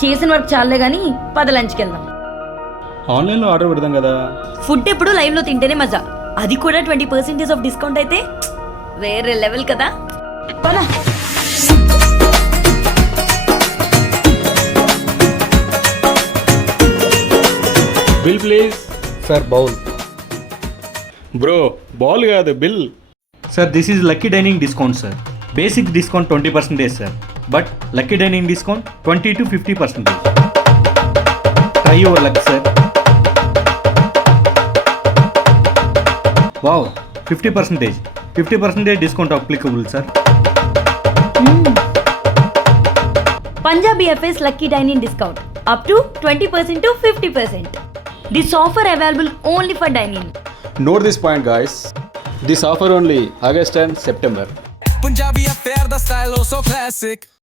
చేసిన వర్క్ చాలే గానీ పద లంచ్కి వెళ్దాం. ఆన్లైన్లో ఆర్డర్ పెడదాం కదా. ఫుడ్ ఎప్పుడు లైవ్లో తింటేనే మజా, అది కూడా 20% ఆఫ్ డిస్కౌంట్ అయితే వేరే లెవెల్ కదా. పద. Bill please. Sir bowl. Bro ball కాదు bill. Sir this is lucky dining discount sir. Basic discount 20% sir, but lucky dining discount 20 to 50%. Try your luck sir. Wow, 50% discount applicable sir. Punjabi FS Lucky Dining discount up to 20% to 50%. This offer available only for dining. Note this point, guys. This offer only August and September. Punjabi affair, the style oh so classic.